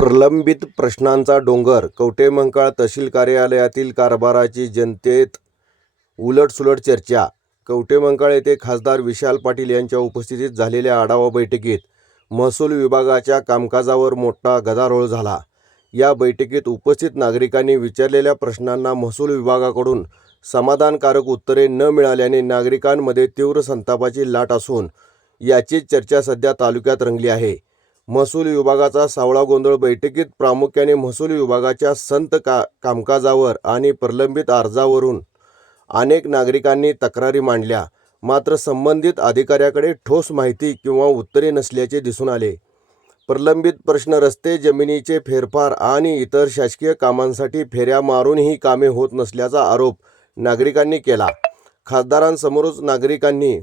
प्रलंबित प्रश्नांचा डोंगर. कवठेमहांकाळ तहसील कार्यालयातील कारभाराची जनतेत उलटसुलट चर्चा. कवठेमहांकाळ येथे खासदार विशाल पाटील यांच्या उपस्थितीत झालेल्या आढावा बैठकीत महसूल विभागाच्या कामकाजावर मोठा गदारोळ झाला. या बैठकीत उपस्थित नागरिकांनी विचारलेल्या प्रश्नांना महसूल विभागाकडून समाधानकारक उत्तरे न मिळाल्याने नागरिकांमध्ये तीव्र संतापाची लाट असून याचीच चर्चा सध्या तालुक्यात रंगली आहे. महसूल विभागाचा सावळा गोंधळ. बैठकीत प्रामुख्याने महसूल विभागाच्या संथ कामकाजावर आणि प्रलंबित अर्जावरून अनेक नागरिकांनी तक्रारी मांडल्या. मात्र संबंधित अधिकाऱ्याकडे ठोस माहिती किंवा उत्तरे नसल्याचे दिसून आले. प्रलंबित प्रश्न, रस्ते, जमिनीचे फेरफार आणि इतर शासकीय कामांसाठी फेऱ्या मारूनही कामे होत नसल्याचा आरोप नागरिकांनी केला. खासदारांसमोरच नागरिकांनी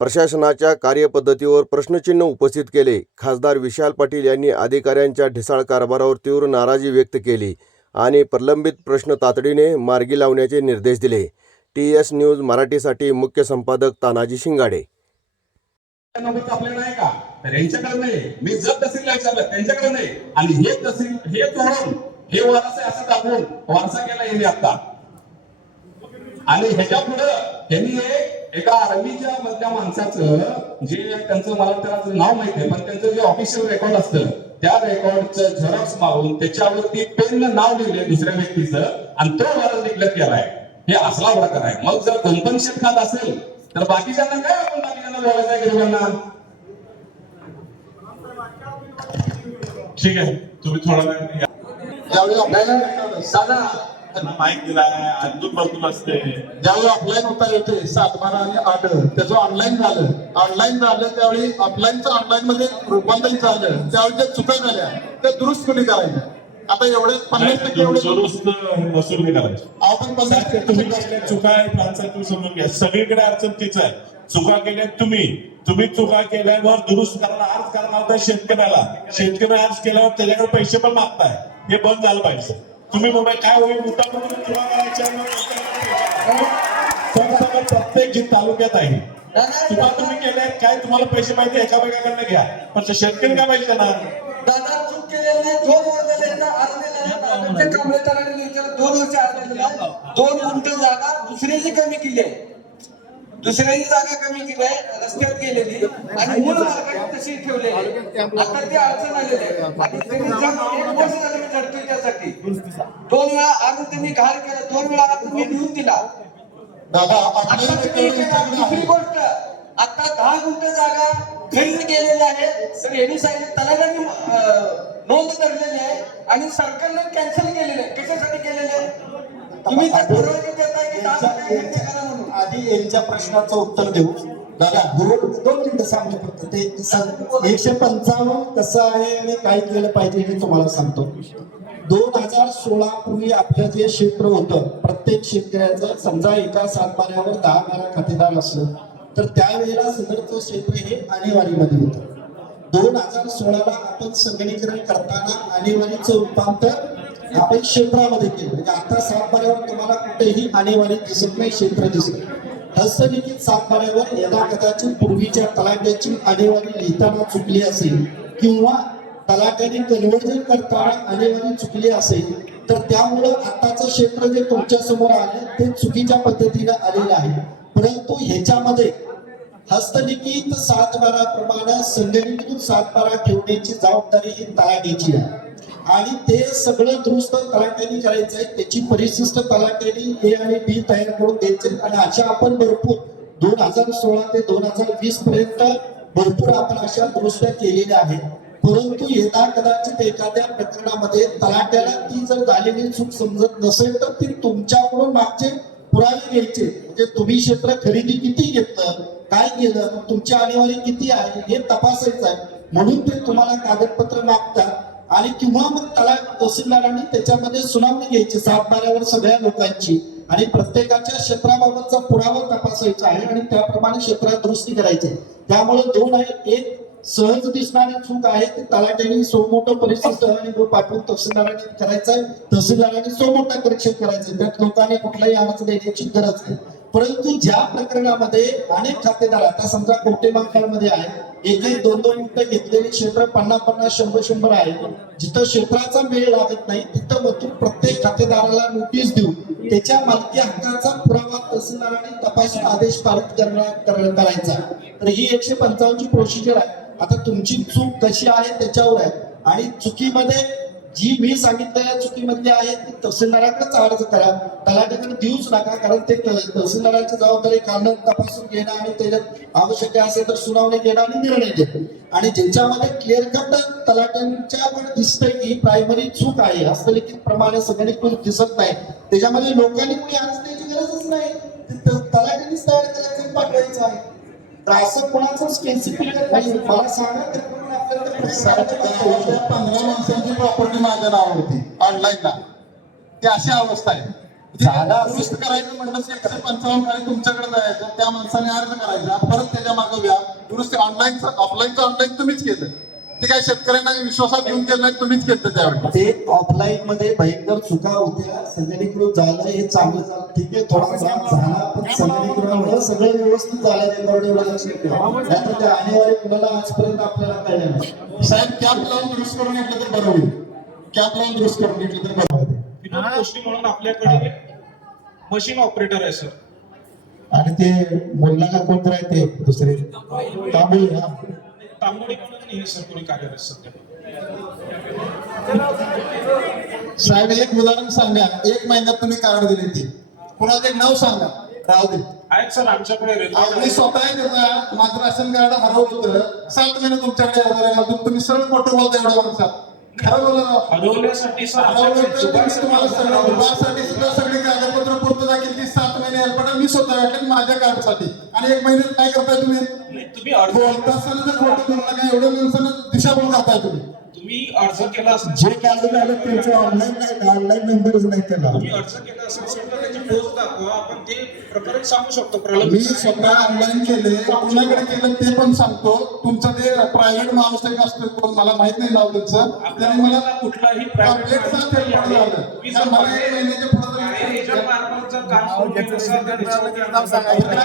प्रशासनाच्या कार्यपद्धतीवर प्रश्नचिन्ह उपस्थित केले. खासदार विशाल पाटील यांनी अधिकाऱ्यांच्या ढिसाळ कारभारावर तीव्र नाराजी व्यक्त केली आणि प्रलंबित प्रश्न तातडीने मार्गी लावण्याचे निर्देश दिले. TS न्यूज मराठीसाठी मुख्य संपादक तानाजी शिंगाडे. आपल्याला नाही का तर यांच्याकडे नाही, मी जर तहसीलला विचारलं त्यांच्याकडे नाही, आणि हे तहसील हे धोरण हे वारसा असं दाखवून वारसा केला यांनी आता. आणि ह्याच्या पुढे त्यांनी एका आर्मीच्या मधल्या माणसाचं जे त्यांचं मला त्याचं नाव माहिती आहे, पण त्यांचं जे ऑफिशियल रेकॉर्ड असतं त्या रेकॉर्डचं झेरॉक्स मारून त्याच्यावरती पेन नाव लिहिले दुसऱ्या व्यक्तीचं आणि तो वारस डिक्लेअर केलाय. हे असला प्रकार आहे. मग जर कंपनीशीट खात असेल तर बाकीच्यांना काय आपण बाकीच्यांना बोलायचं आहे गरिबांना? ठीक आहे, तुम्ही थोडा वेळ ज्यावेळी आपल्याला साधा माहिती दिला अजून बदलून असते. ज्यावेळी ऑफलाईन होता येते 7/12 आणि 8 त्याचं ऑनलाईन झालं त्यावेळी ऑफलाईनचं ऑनलाईन मध्ये रूपांतरित झालं. त्यावेळी ज्या चुका झाल्या त्या दुरुस्त कोणी करायच्या? आता एवढे 50% एवढे दुरुस्त महसूल नाही करायचे. आपण 50% तुम्ही केल्या चुका आहे फ्रान्सचा तू समजून घ्या. सगळीकडे अडचण तीच आहे. चुका केल्या तुम्ही चुका केल्यावर दुरुस्त करायला अर्ज करणार होता शेतकऱ्याला. शेतकरी अर्ज केल्यावर त्याच्याकडे पैसे पण मागताय. हे बंद झालं पाहिजे. तुम्ही मुंबई काय होईल मुद्दा म्हणून चुका करायच्या प्रत्येक जी तालुक्यात आहे. चुका तुम्ही केल्या काय तुम्हाला पैसे पाहिजे एकामेकाकडनं घ्या, पण शेतकरी काय पाहिजे त्यांना? दादा चूक केलेले 2 वर्ष अर्ज काम विचार 2 वर्ष अर्ज 2 गुंठ जागा दुसऱ्याची कमी केली आहे. दुसऱ्याची जागा कमी केली आहे रस्त्यात गेलेली आणि मूळ मार्गाने तशी ठेवलेली. आता ती अडचण आलेली आहे आणि त्यांनी 1 वर्ष झालं मी लढतोय त्यासाठी. 2 वेळा अर्ज त्यांनी घाल केला, 2 वेळा अर्ज मी लिहून दिला. दादा दुसरी गोष्ट, आता 10 गुंठ जागा खरेदी केलेली आहे तर यांनी सांगितलं तलाट्याने नोंद धरलेली आहे आणि सरकारने कॅन्सल केलेली आहे. कशासाठी केलेले आहे? तुम्ही परवानगी देताय की 10 गुंठे करा म्हणून. आधी यांच्या प्रश्नाचं उत्तर देऊ. दादा 2 मिनिटं सांगतो फक्त. ते 155 कसं आहे आणि काय केलं पाहिजे हे तुम्हाला सांगतो. 2016 पूर्वी आपलं जे क्षेत्र होतं प्रत्येक शेतकऱ्याचं समजा एका 7/12वर 10-12 खातेदार असलं तर त्यावेळेला सदरचं क्षेत्र हे आणेवारीमध्ये होतं. 2016ला आपण संगणकीकरण करताना आणेवारीचं रूपांतर आपण क्षेत्रामध्ये केलं. म्हणजे आता 7/12वर तुम्हाला कुठेही आणेवारी दिसत नाही, क्षेत्र दिसत. हस्तलिखित 7/12वर यदा कदाचित पूर्वीच्या तलाट्याची आणेवारी लिहिताना चुकली असेल किंवा तलाट्याने कन्व्हर्जन करताना आणेवारी चुकली असेल तर त्यामुळं आताचं क्षेत्र जे तुमच्या समोर आलं ते चुकीच्या पद्धतीने आलेलं आहे. परंतु ह्याच्यामध्ये हस्तलिखित 7/12 प्रमाणे संगणकीकृत 7/12 ठेवण्याची जबाबदारी ही तलाठ्याची आहे आणि ते सगळं दुरुस्त तलाट्याने करायचं आहे. त्याची परिशिष्ट तलाट्याने A आणि B तयार करून द्यायचे आणि अशा आपण भरपूर 2016 ते 2020 पर्यंत भरपूर आपण अशा दुरुस्त्या केलेल्या आहेत. परंतु यदा कदाचित एखाद्या प्रकरणामध्ये तलाट्याला ती जर झालेली चूक समजत नसेल तर ती तुमच्याकडून मागचे पुरावे घ्यायचे. म्हणजे तुम्ही क्षेत्र खरेदी किती घेतलं, काय केलं, तुमची आणेवारी किती आहे हे तपासायचं आहे. म्हणून ते तुम्हाला कागदपत्र मागतात आणि किंवा मग तहसीलदारांनी त्याच्यामध्ये सुनावणी घ्यायची 7/12वर सगळ्या लोकांची आणि प्रत्येकाच्या क्षेत्राबाबतचा पुरावा तपासायचा आहे आणि त्याप्रमाणे क्षेत्रात दुरुस्ती करायची. त्यामुळे 2 आहे. एक सहज दिसणारी चूक आहे ती तलाट्याने सोमोटो परिशिष्ट आणि पाठवून तहसीलदारांनी करायचं आहे. तहसीलदारांनी सोमोटा करेक्शन करायचं. त्यात लोकांनी कुठलाही अर्ज देण्याची गरज नाही. परंतु ज्या प्रकरणामध्ये अनेक खातेदार आता समजा कवठेमहांकाळमध्ये आहे एक एक दोन दोन मिनिटं घेतलेले क्षेत्र 50-50, 100-100 आहे. जिथं क्षेत्राचा मेळ लागत नाही तिथं मधून प्रत्येक खातेदाराला नोटीस देऊन त्याच्या मालकी हक्काचा पुरावा तहसीलदाराने तपासून आदेश पारित करायचा. तर ही 155 ची प्रोसिजर आहे. आता तुमची चूक कशी आहे त्याच्यावर आहे, आणि चुकीमध्ये जी मी सांगितलेल्या चुकीमधली आहे ती तहसीलदाराकडेच अर्ज करा, तलाठ्याकडे देऊच नका. कारण ते तहसीलदाराची जबाबदारी काढणं, तपासून घेणं आणि त्याच्यात आवश्यक असेल तर सुनावणी घेणं आणि निर्णय घेणं. आणि ज्याच्यामध्ये क्लिअर कट तलाठ्यांच्याकडे दिसतंय की प्रायमरी चूक आहे, हस्तलिखित प्रमाणे संगणकीकृत दिसत नाही, त्याच्यामध्ये लोकांनी कोणी अर्ज द्यायची गरजच नाही, तलाठ्यांनीच तयार करायचं आणि पाठवायचं आहे. तर असं कोणाचं स्पेसिफिक नाही. मला सांगा त्याप्रमाणे आपल्याला 15 माणसांची प्रॉपर्टी माझ्या नावावरती ऑनलाईनला, ती अशी अवस्था आहे. दुरुस्त करायचं म्हणलं 155 खाली तुमच्याकडे जायचं, त्या माणसाने अर्ज करायचा, परत त्याच्या मागे व्याज, दुरुस्ती ऑनलाईन तुम्हीच केलं. ते काय शेतकऱ्यांना विश्वासात घेऊन केलं नाही, तुम्हीच केलं त्यावेळी. ते ऑफलाईन मध्ये भयंकर चुका होत्या, संगणकीकृत झालं हे चांगलं झालं, ठीक आहे, थोडा त्रास झाला, पण संगणकीकृत सगळं व्यवस्थित झालं. रेकॉर्ड एवढं लक्षात ठेवा, नाहीतर ते आणेवारी कुणाला आजपर्यंत आपल्याला कळलं नाही. साहेब कॅप लावून दुरुस्त करून घेतलं तर बरं होईल. कॅप लावून दुरुस्त करून घेतलं तर बरं होईल. विनोद गोष्टी म्हणून आपल्याकडे मशीन ऑपरेटर आहे सर. आणि ते बोलणारा कोणतं आहे ते दुसरे तांबे, तांबोळी म्हणून नाही सर कोणी कार्यरत सध्या. साहेब एक उदाहरण सांगा, 1 महिन्यात तुम्ही कार्ड दिली ती, कुणाचं एक नाव सांगा, राहू दे. आहेत सर आमच्याकडे मी रेल्वे स्वतः त्याचा माझं राशन कार्ड हरवलं होतं, 7 महिने तुमच्याकडे हजर तुम्ही सरळ खोटं बोलता एवढ्या वर्षात. खरं बोला राव. हरवण्यासाठी सर तुम्हाला सगळं दुबारसाठी सुद्धा सगळी कागदपत्र पूर्तता केली. 7 महिने हेल्पटा मी स्वतः वाटले माझ्या कार्डसाठी, आणि 1 महिन्यात काय करताय तुम्ही? तुम्ही अर्ज बोलता असताना जर खोटं बोलला का, एवढ्या माणसांना दिशाभूल करताय तुम्ही. तुम्ही अर्ज केला असेल, जे कागद आले त्यांचे ऑनलाईन नाही, ऑनलाईन नंबरच नाही त्याला. तुम्ही अर्ज केला असेल सर तर त्याची पोस्ट दाखवा, आपण ते प्रकरण सांगू शकतो. मी प्रलंबित स्वतः ऑनलाईन केले, कुणाकडे केलं ते पण सांगतो. तुमचं ते प्रायव्हेट माणूस एक असतो, कोण मला माहित नाही नाव त्यांचं, त्याने मला कुठलाही कंप्लेंट सांगते झालं. मला 1 महिन्याच्या पुढे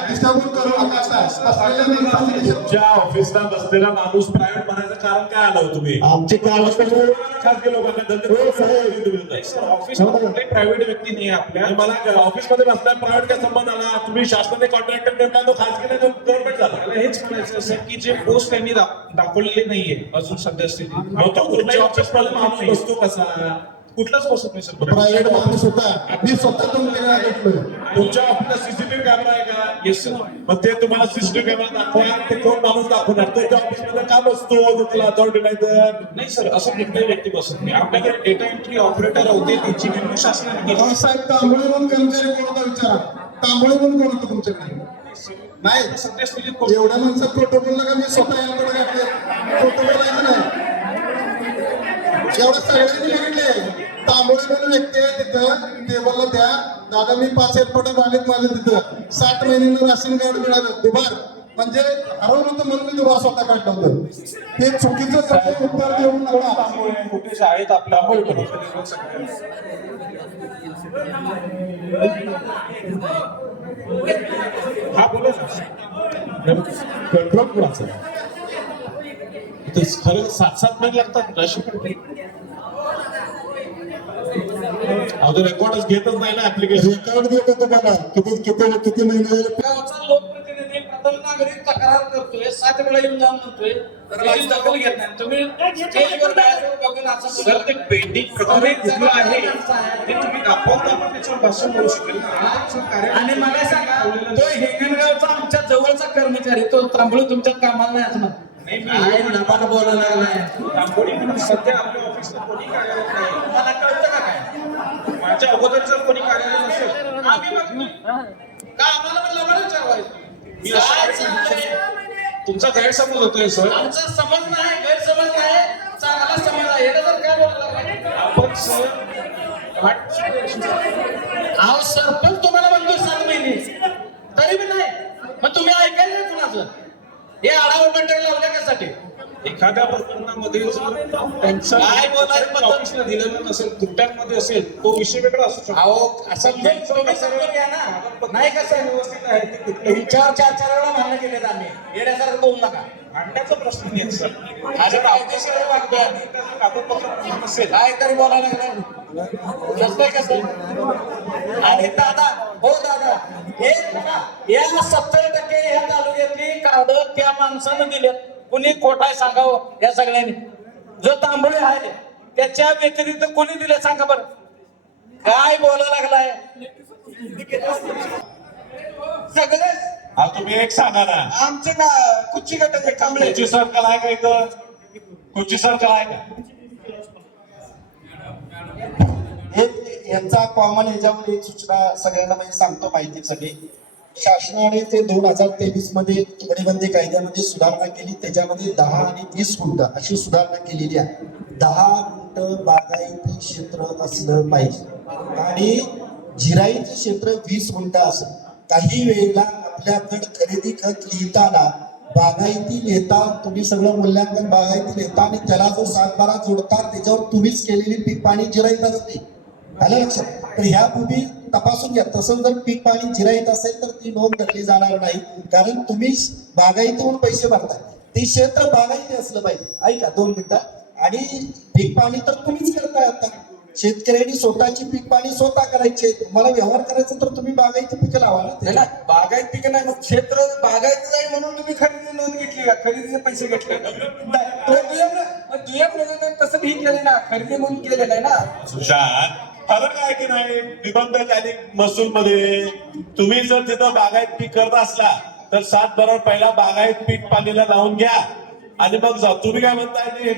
दिशाभूल करू नका साहेब. असलेल्या माणसांनी तुमच्या ऑफिसला बसलेला माणूस प्रायव्हेट बनायचं कारण काय आलं हो तुम्ही? आमचे कागदपत्र खासगी लोकांना ऑफिस प्रायव्हेट व्यक्ती नाही आपल्या. मला ऑफिसमध्ये बसलाय, प्रायव्हेट काय संबंध आला? तुम्ही शासनाने कॉन्ट्रॅक्टर नेमला, तो खासगी गव्हर्नमेंट झाला. मला हेच म्हणायचं असेल की जे पोस्ट त्यांनी दाखवलेले नाहीये अजून सध्या स्थितीत. मग तो तुमच्या ऑफिसमध्ये माणूस बसतो कसा? कुठलाच पोस्ट नाही सर. प्रायव्हेट माणूस होता, मी स्वतः तुमच्याकडे ऐकलोय. तुमच्या ऑफिसला सीसीटीव्ही कॅमेरा आहे का? Yes sir. मग ते तुम्हाला सीसीटीव्ही कॅमेरा दाखवा, ते कोण माणूस दाखवणार? तो त्या ऑफिसमध्ये का बसतो? जर त्याला अथॉरिटी नाही तर? नाही सर, असं कुठल्याही व्यक्ती बसत नाही. आपल्याकडे डेटा एंट्री ऑपरेटर होते, त्यांची नेमणूक शासनाने केली. अहो साहेब, तांबोळी म्हणून कर्मचारी कोण होता विचारा. तांबोळी म्हणून कोण होतं तुमच्याकडे? नाही, सध्या स्थितीत कोण- एवढ्या माणसात खोटं बोललं का मी स्वतः याकडे घातले. खोटं बोलायचं नाही. एवढं सगळ्यांनी बघितले. तांबोळी म्हणून व्यक्ती आहे तिथं टेबलला त्या, दादा मी 5 एअरपोर्ट झालेत माझे तिथं, 7 महिन्यांना राशन कार्ड मिळालं दुबार, म्हणजे हरवलं होतं म्हणून मी दुबार स्वतः काढलं होतं. हे चुकीचं सगळं उत्तर देऊ नका. फुटेज आहेत आपल्या हा बोला ना. कंट्रोल कुणाचं? ते खरं 7-7 महिने लागतात राशन. अहो रेकॉर्डच घेतच नाही ना ऍप्लिकेशन. रेकॉर्ड देतो तुम्हाला किती महिने गावचा लोकप्रतिनिधी प्रथम नागरिक तक्रार करतोय, 7 वेळा येऊन जाऊन म्हणतोय, त्याची दखल घेत नाही. तुम्ही स्टेजवर जायचं बघून असं सर ते पेंडिंग प्रकरण कुठलं आहे ते तुम्ही दाखवता, आपण त्याच्यावर भाषण करू शकेल ना. आणि मला सांगा, तो हिंगणगावचा आमच्या जवळचा कर्मचारी, तो तांबोळी तुमच्यात कामाला नाही असणार. नाही, मी काय नपाट बोलायला लागलाय. तांबोळी म्हणून सध्या आपल्या ऑफिसला कोणी कार्यरत नाही. मला कळतं का काय? माझ्या अगोदर जर कोणी कार्यरत असेल आम्ही बघतो का आम्हाला पण लबाड विचारवायचं. मी काय चाललंय? तुमचा गैरसमज होतोय सर. आमचा समज नाही, गैरसमज नाही, चांगला समज आहे. हे जर काय बोलायला लागलाय? आपण सर अहो सरपंच तुम्हाला म्हणतो 7 महिने, तरी बी नाही. मग तुम्ही ऐकायला नाही कुणाचं? हे आढावा मंडळ लावल्या कशासाठी? एखाद्या प्रकरणामध्ये जर त्यांचं काय बोलायचं ऑफिसला दिलेलं नसेल, तुट्यांमध्ये असेल, तो विषय वेगळा असू शकतो. अहो समजून घ्या ना. नाही कसं व्यवस्थित आहे ते कुठलंही 4 वेळा मान्य केलेत आम्ही. येण्यासारखं बोलू नका. आणण्याचा प्रश्न नाही सर. माझ्या कायदेशीर वागतोय आणि त्याचं कागदपत्र नसेल काय तरी बोलायला लागलाय कसं कसं आणि दादा हो दादा हे बघा, या 70% ह्या तालुक्यातली कार्ड त्या माणसानं दिलेत. कुणी खोटाय सांगावं या सगळ्यांनी. जो तांबळे आहे त्याच्या व्यतिरिक्त कोणी दिले सांगा बरं. काय बोलायला लागलाय सगळे हा तुम्ही एक सांगा ना, आमचे ना कुच्ची गटाचे कांबळे कुची सर्कल आहे का इथं? कुची सर्कल आहे का? हे यांचा कॉमन याच्यावर एक सूचना सगळ्यांना म्हणजे सांगतो माहितीसाठी. शासनाने ते 2023 मध्ये तुकडेबंदी कायद्यामध्ये सुधारणा केली. त्याच्यामध्ये 10 आणि 20 गुंठ अशी सुधारणा केलेली आहे. 10 गुंठ बागायती क्षेत्र असलं पाहिजे आणि जिरायचं क्षेत्र 20 गुंठ असेल. काही वेळेला आपल्याकडे खरेदी खत लिहिताना बागायती लिहिता, तुम्ही सगळं मूल्यांकन बागायती लिहिता आणि त्याला जो 7-12 जोडतात त्याच्यावर तुम्हीच केलेली पीक पाणी जिरायत असते. आलं लक्षात? तर ह्या भूमी तपासून घ्या. तसं जर पीक पाणी जिरायत असेल तर ती नोंद धरली जाणार नाही, कारण तुम्ही बागायतीहून पैसे भरताय. ते क्षेत्र बागायती असलं पाहिजे. ऐका 2 मिनिटं. आणि पीक पाणी तर तुम्हीच करताय. आता शेतकऱ्यांनी स्वतःची पीक पाणी स्वतः करायचे. तुम्हाला व्यवहार करायचा तर तुम्ही बागायती पिकं लावा ना. ना बागायत पिकं नाही, मग क्षेत्र बागायत नाही म्हणून तुम्ही खरेदी नोंद घेतली का? खरेदीचे पैसे घेतले तसं ही केले ना, खरेदी म्हणून केले नाही ना. सुशांत, फरक आहे की नाही निबंधक आणि महसूल मध्ये? तुम्ही जर तिथं बागायत पीक करत असला तर 7 बरोबर पहिला बागायत पीक पाणीला लावून घ्या आणि मग जा. तुम्ही काय म्हणताय,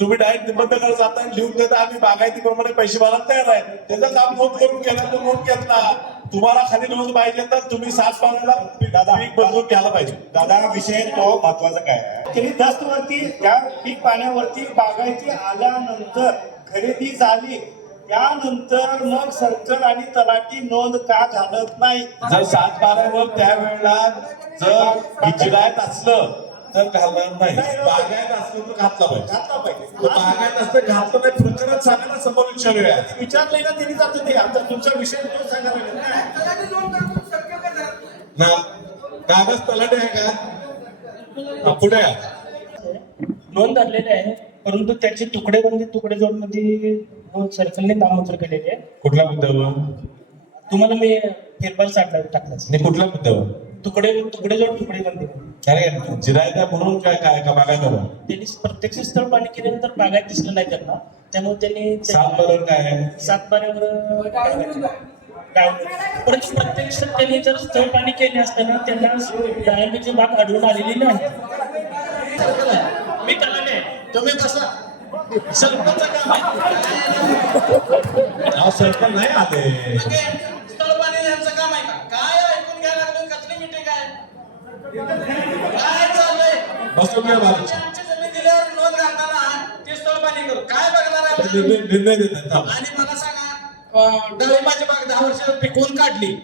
तुम्ही डायरेक्ट निबंधकाला जाताय लिहून देता आम्ही बागायती प्रमाणे पैसे भरायला तयार आहे. त्याचं काम नोंद करून केलं तर नोंद घेतला. तुम्हाला खाली नोंद पाहिजे तर तुम्ही 7 पाण्याला पीक बदलून घ्यायला पाहिजे. दादा विषय तो महत्वाचा काय आहे, त्यांनी दस्तवरती त्या पीक पाण्यावरती बागायती आल्यानंतर खरेदी झाली, त्यानंतर मग सर्कल आणि तलाठी नोंद का घालत नाही? जर 7 बारावर त्यावेळेला जर जिरायत असलं तर घालणार नाही, बागायत असलं तर घातला पाहिजे. घातला पाहिजे. बागायत असलं घातलं नाही, प्रकरण सांगा ना, समोर विचारूया. विचारलंय ना त्यांनी, जातं ते आता तुमचा विषय तो सांगा ना कागद तलाठी आहे का? पुढे आहे. नोंद धरलेली आहे, परंतु त्याची तुकडे जोडमध्ये सर्कलने नामंजूर केलेली आहे. कुठल्या मुद्द्यावर? तुम्हाला मी फेरफार टाकला नाही, कुठल्या मुद्द्यावर? तुकडेबंदी. अरे जिरायत आहे म्हणून काय काय का बागायत? त्यांनी प्रत्यक्ष स्थळ पाणी केल्यानंतर बागायत दिसलं नाही त्यांना, त्यामुळे त्यांनी 7 बरोबर काय आहे? 7 बाऱ्यावर परंतु प्रत्यक्ष त्यांनी जर स्थळ पाणी केले असताना त्यांना डाळिंबीची बाग आढळून आलेली नाही. मी तलाठी आहे. तुम्ही कसं सरपंच काम आहे. सर्कल नाही आले. स्थळ पाणी यांचं काम आहे का? काय ऐकून घ्यायला लागलो? कसली मिटिंग आहे? काय चाललंय? बसून घ्या बाजूला. आमची जमीन दिल्यावर नोंद घालताना ते स्थळ पाणी करू काय बघणार आहे? निर्णय देतात. आणि मला सांगा, डाळिंबाची बाग 10 वर्ष पिकवून काढली,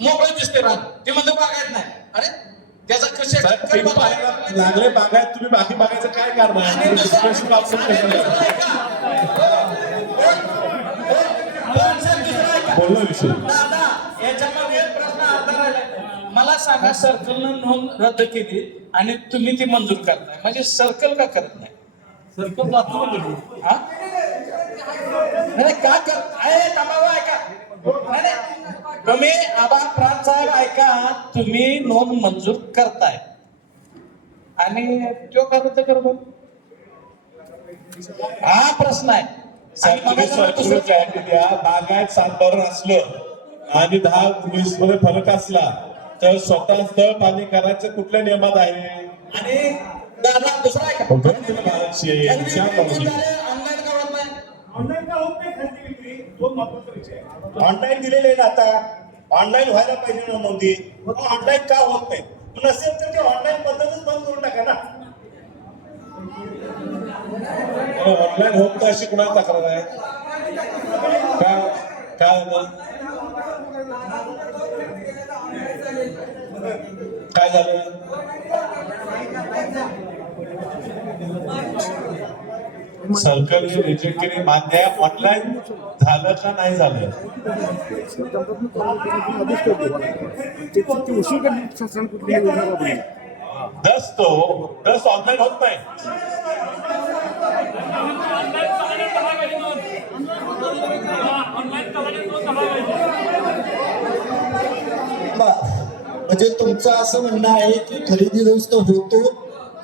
मोकळी दिसते रान, ते म्हणजे बागायत नाही. अरे त्याचा कसे पीक पाहायला लागले बागायत, तुम्ही बाकी बागायचं काय कारण आहे? दुसऱ्याशी बाबतीत बोललो विषय. दादा याच्यामध्ये प्रश्न अर्धा राहिला. मला सांगा, सर्कलनं नोंद रद्द केली आणि तुम्ही ती मंजूर करताय, म्हणजे सर्कल का करत नाही? सर्कल हा नाही का कर? आहे थांबावं, ऐका. नाही, तुम्ही आबा प्रांत साहेब ऐका, तुम्ही नोंद मंजूर करताय आणि तो करत करतो, हा प्रश्न आहे. आणि तुम्ही सर्क्युलर जाहीर द्या. बागायत 7 बरोबर असलं आणि 10-20 मध्ये फरक असला तर स्वतः स्थळ पाणी करायचं कुठल्या नियमात आहे? आणि दादा दुसरा आहे का? ऑनलाईन करत नाही. ऑनलाईन का होत नाही खरेदी विक्री? तो महत्वाचा विषय आहे. ऑनलाईन दिलेले आहे ना, आता ऑनलाईन व्हायला पाहिजे ना नोंदी. ऑनलाईन का होत नाही? नसेल तर ते ऑनलाईन पद्धतच बंद करून टाका ना. ऑनलाईन होत नाही अशी कुणाची तक्रार आहे? काय होतं? काय झालं? सर्कल रिजेक्ट केली मान्य आहे. ऑनलाईन झालं का नाही झालं? दस ऑनलाईन होत नाही. म्हणजे तुमचं असं म्हणणं आहे की खरेदी दुरुस्त होतो,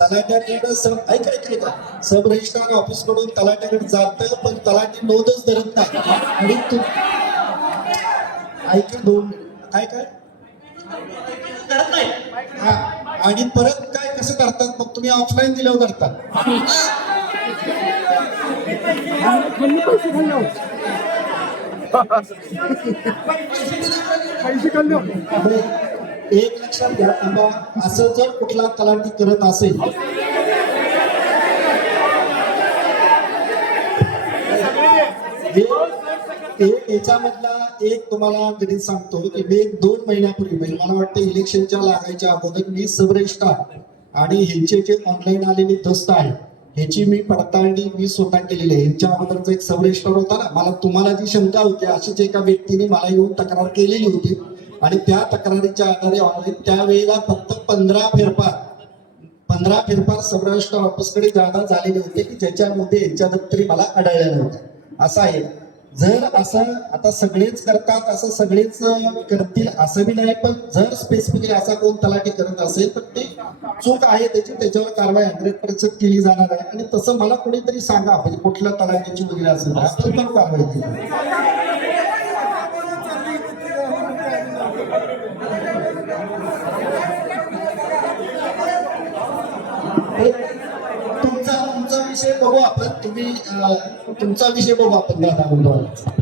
तलाट्याकडे सब रजिस्ट्रार ऑफिस कडून तलाट्याकडे जातं, पण तलाठी नोंदच धरत नाही. आणि तू ऐका दोन काय काय करत नाही. हा, आणि परत काय कसं करतात मग तुम्ही ऑफलाईन दिल्यावर करतात. म्हणजे एक लक्षात घ्या थांबा, असं जर कुठला तलाठी करत असेल याच्यामधला एक तुम्हाला गणित सांगतो की मी 2 महिन्यापूर्वी म्हणजे मला वाटतं इलेक्शनच्या लागायच्या अगोदर मी सब रजिस्ट्रार आणि ह्यांचे जे ऑनलाईन आलेली दस्त आहे ह्याची मी पडताळणी मी स्वतः केलेली आहे. यांच्या अगोदरचा एक सब रजिस्ट्रार होता ना, मला तुम्हाला जी शंका होती अशीच एका व्यक्तीने मला येऊन तक्रार केलेली होती आणि त्या तक्रारीच्या आधारे ऑनलाईन त्यावेळेला फक्त 15 फेरफार सब रजिस्ट्रार ऑफिसकडे जादा झालेले होते की ज्याच्यामध्ये यांच्या दप्तरी मला आढळल्या नव्हत्या. असं आहे. जर असं आता सगळेच करतात असं सगळेच करतील असं बी नाही, पण जर स्पेसिफिकली असा कोण तलाठी करत असेल तर ते चूक आहे त्याच्यावर कारवाई 100% केली जाणार आहे. आणि तसं मला कोणीतरी सांगा म्हणजे कुठल्या तलाठीची वगैरे असेल तर आपण पण कारवाई केली. तुमचा विषय बघू आपण, तुमचा विषय बघू आपण दादा.